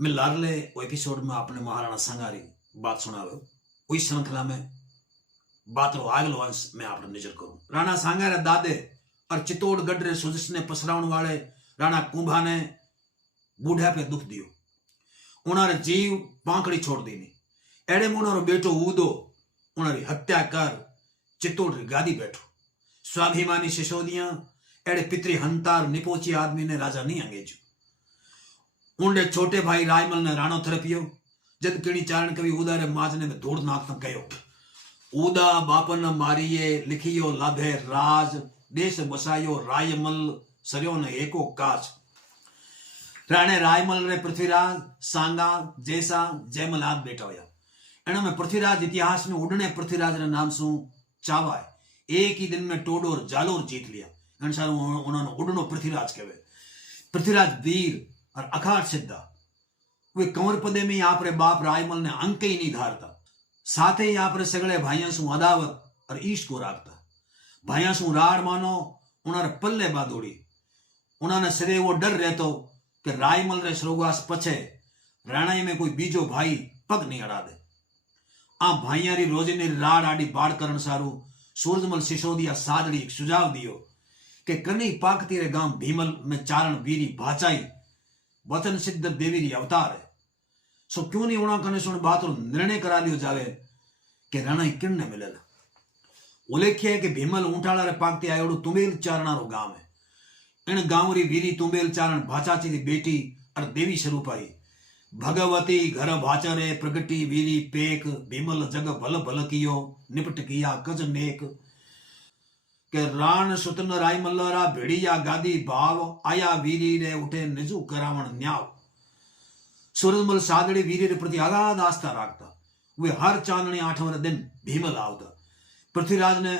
मैं लाडले वो एपिसोड में आपने महाराणा संगारी बात सुनावे वही श्रृंखला में बात रो आगलो अंश में आपने नजर करूं। राणा सांगारे दादे और चित्तौड़गढ़ रे सुजिस ने पसरावण वाले राणा कुंभा ने बूढ़ा पे दुख दियो, उनारे जीव पांकड़ी छोड़ दी नी। एड़े मुनारो बेटो ऊदो उनारी हत्या कर चित्तौड़ री गादी बैठो। स्वाभिमानी सिसोदिया एड़े पितरी हंतार निपोची आदमी ने राजा नहीं अंगेजो। उंडे छोटे भाई रायमल ने राणो थरपियो। जद किणी चारण कवि उदारे माजने में धूड़ नाथ कयो, उदा बापन मारिये लिखियो लाभे राज, देश बसायो रायमल सर्यो ने एको काज। राणे रायमल रे पृथ्वीराज सांगा जैसा जयमल हाथ बैठा होया। एना में पृथ्वीराज इतिहास में उड़ने पृथ्वीराज रे नाम सु चावा है। एक ही दिन में टोडोर जालोर जीत लिया, अनुसार उन्होंने उड़नो पृथ्वीराज कहवे। पृथ्वीराज वीर और अखाट सिद्धा वे कंवर पदे में आप रे बाप रायमल ने अंक ही नहीं धारता। साथ ही आप रे सगले भाइयों सु अदावत और ईष्ट को राखता। भाइयों सु राड़ मानो उन्हारे पल्ले बादोड़ी। उन्होंने सदे वो डर रहतो कि रायमल रे स्वर्गवास पछे राणाई में कोई बीजो भाई पग नहीं अड़ा दे। आ भाइया री रोजी ने राड़ आड़ी बाड़ करण सारू सूरजमल सिसोदिया सादड़ी एक सुझाव दियो कि कनी पाकती रे गांव भीमल में चारण वीरी भाचाई वचन सिद्ध देवी री अवतार है। सो क्यों नहीं उना कने सुन बात रो निर्णय करा लियो जावे कि राणाई किन्ने मिलेला। उल्लेख्य है कि भीमल ऊंटाड़ा रे पाकती आयोड़ो तुंबेल चारणा रो गांव है। इन गांव री वीरी तुंबेल चारण भाचाची री बेटी और देवी स्वरूप आई। भगवती घर भाचरे प्रगटी वीरी पेक, भीमल जग भल भल कियो निपट किया कज नेक। के राण सुतन रायमल्लरा भेड़िया गादी भाव, आया वीरी रे उठे निजु करावण न्याव। सूरजमल सादड़ी वीरी रे प्रति आगाध आस्था राखता। वे हर चांदनी आठवें दिन भीमल आवता। पृथ्वीराज ने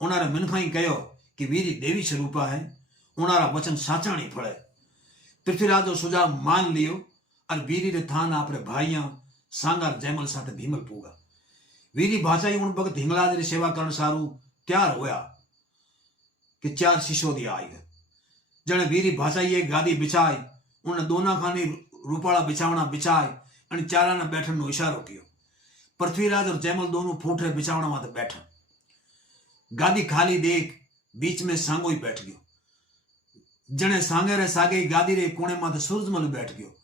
उनारे मिनखाई कहो कि वीरी देवी स्वरूपा है, उनारा वचन साचा नहीं फड़े। पृथ्वीराज जो सुझाव मान लियो और वीरी रे थान आपरे भाइया सांगार जयमल साथे भीमल पूगा। वीरी भाषाई उन भगत हिंगलाज री सेवा करण सारू त्यार होया कि चार सिसोदिया आई गए। जने वीरी भाषाई एक गादी बिछाई, उन दोना खानी रूपाला बिछावना बिछाई और चारा ने बैठन नो इशारो कियो। पृथ्वीराज और जयमल दोनों फूट रे बिछावना माथे बैठा। गादी खाली देख बीच में सांगो ही बैठ गयो। जने सांगे रे सागे गादी रे कोने माथे सूरजमल बैठ गयो।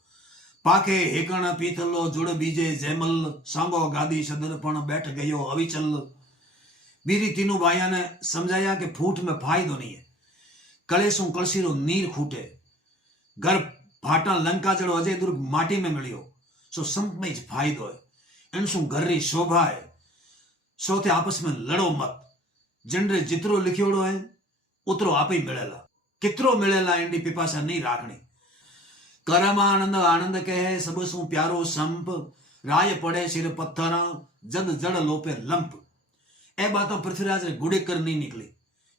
पाके हेकण पीतलो जुड़ बीजे जयमल, सांगो गादी सदर पण बैठ गयो अविचल। वीरी तीनों भाइयों ने समझाया कि फूट में फायदो नहीं है। कलेसों कलसीरो नीर खूटे, घर फाटा लंका जड़ो अजय दुर्ग माटी में मिलियो, सो संप में फायदो है। इनसु घर री शोभा है, सो ते आपस में लड़ो मत। जिनरे जितरो लिखियोड़ो है उतरो आप ही मिलेला, कितरो मिलेला इंडी पिपासा नहीं राखनी। करमानंद आनंद कहे सब सु प्यारो संप, राय पड़े सिर पत्थरा जद जड़ लोपे लंप। ए बातों पृथ्वीराज रे गुड़े कर नहीं निकली।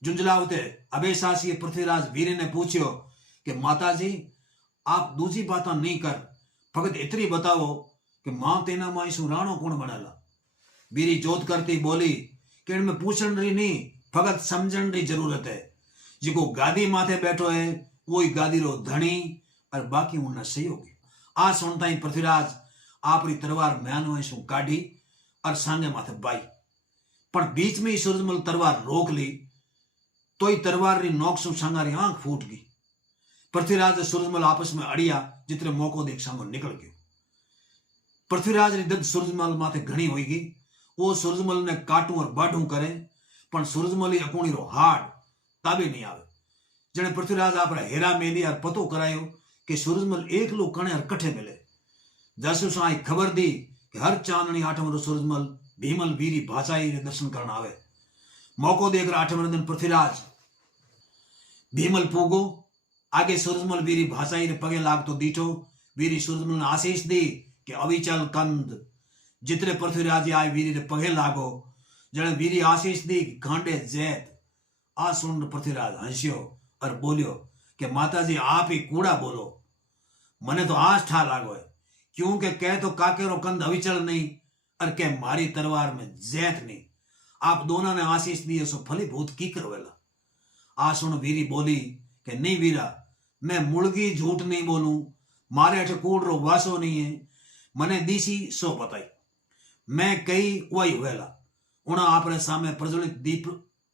जुंजलावते अबेसासी पृथ्वीराज वीरे ने पूछियो कि माता जी आप दूसरी बातों नहीं कर, फकत इतनी बताओ कि मां तेना माई सु राणो कौन बनेला। वीरी जोत करती बोली कि इनमें पूछन री नहीं, फकत समझन री जरूरत है। जिको गादी माथे बैठो है वही गादी रो धनी और बाकी उनना सहयोगी। आ सुनता ही पृथ्वीराज आपरी तलवार म्यानो सु काढ़ी और सांगे माथे बाई। पर बीच में ही सूरजमल तलवार रोक ली तो ही तलवार री नोक सु सांगारी आंख फूट गई। पृथ्वीराज सूरजमल आपस में अड़िया, जितने मौको देख सांगो निकल गयो। पृथ्वीराज री दद सूरजमल माथे घणी होई गई। वो सूरजमल ने काटू और बाढ़ू करे पण सूरजमल ही अकोणी रो हाड ताबे नहीं आवे। जने पृथ्वीराज आपरा हेरा मेली और पतो करायो कि सूरजमल एक लो कणे और कठे मिले। जासूस आई खबर दी कि हर चांदनी आठम रो सूरजमल भीमल वीरी भाचाई रे दर्शन करना आवे। मौको देकर आठवें दिन पृथ्वीराज भीमल पूगो। आगे सूरजमल वीरी भाचाई रे पगे लाग तो दीठो। वीरी सूरजमल ने आशीष दी कि अविचल कंद। जितने पृथ्वीराज आए वीरी रे पगे लागो। जने वीरी आशीष दी कि कांडे जैत। आ सुन पृथ्वीराज हंसियो और बोलियो कि माता जी आप ही कूड़ा बोलो, मने तो आज ठा लागो है। क्योंकि कह तो काकेरो कंद अविचल नहीं और के मारी तलवार में जैत नहीं। आप दोनों ने आशीष दिए सो फलीभूत की करवेला। आ सुन वीरी बोली कि नहीं वीरा, मैं मुड़गी झूठ नहीं बोलूं, मारे अठे कूड़ रो वासो नहीं है, मने दीसी सो बताई। मैं कई वही हुएला। उन्हें आपने सामने प्रज्वलित दीप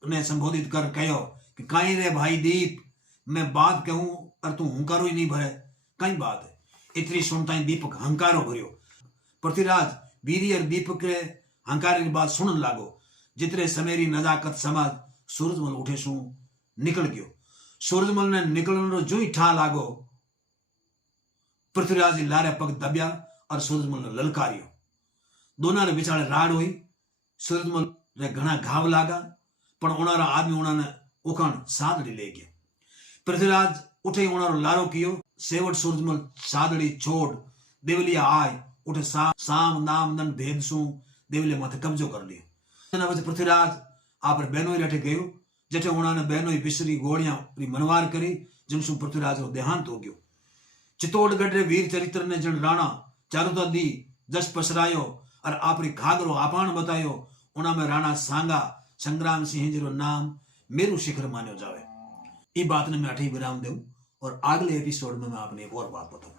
ने संबोधित कर कहो कि कहीं रे भाई दीप, मैं बात कहूं और तू हंकारो ही नहीं भरे, कई बात है। इतनी सुनता ही दीपक हंकारो भरियो। पृथ्वीराज वीरी और दीपक के हंकार की बात सुनन लागो। जितने समेरी नजाकत समाज सूरजमल उठे सू निकल गयो। सूरजमल ने निकलने जो ही ठा लागो, पृथ्वीराज लारे पग दबिया और सूरजमल ने ललकारियो। दोनों ने बिचारे राड हुई। सूरजमल ने घना घाव लागा, पण उनारा आदमी उन्होंने उखण सादड़ी ले गया। पृथ्वीराज उठे उनारो लारो कियो। सेवट सूरजमल सादड़ी छोड़ देवलिया आय उठे साम नाम दन भेद सू देवलिया माथे कब्जो कर लियो। पृथ्वीराज आपरे बहनोई रटे गयो, जठे उन्होंने बहनोई बिसरी गोड़ियां मनवार करी, जिनसू पृथ्वीराज रो देहांत हो गयो। चित्तौड़गढ़ रे वीर चरित्र ने जन राणा चारुता दी जस पसरायो और आपरी घाघरो आपान बतायो, उना में राणा सांगा संग्राम सिंह जी रो नाम मेरू शिखर मान्यो जावे। ई बात ने मैं अठी विराम दूं और अगले एपिसोड में मैं आपने एक और बात बताऊं।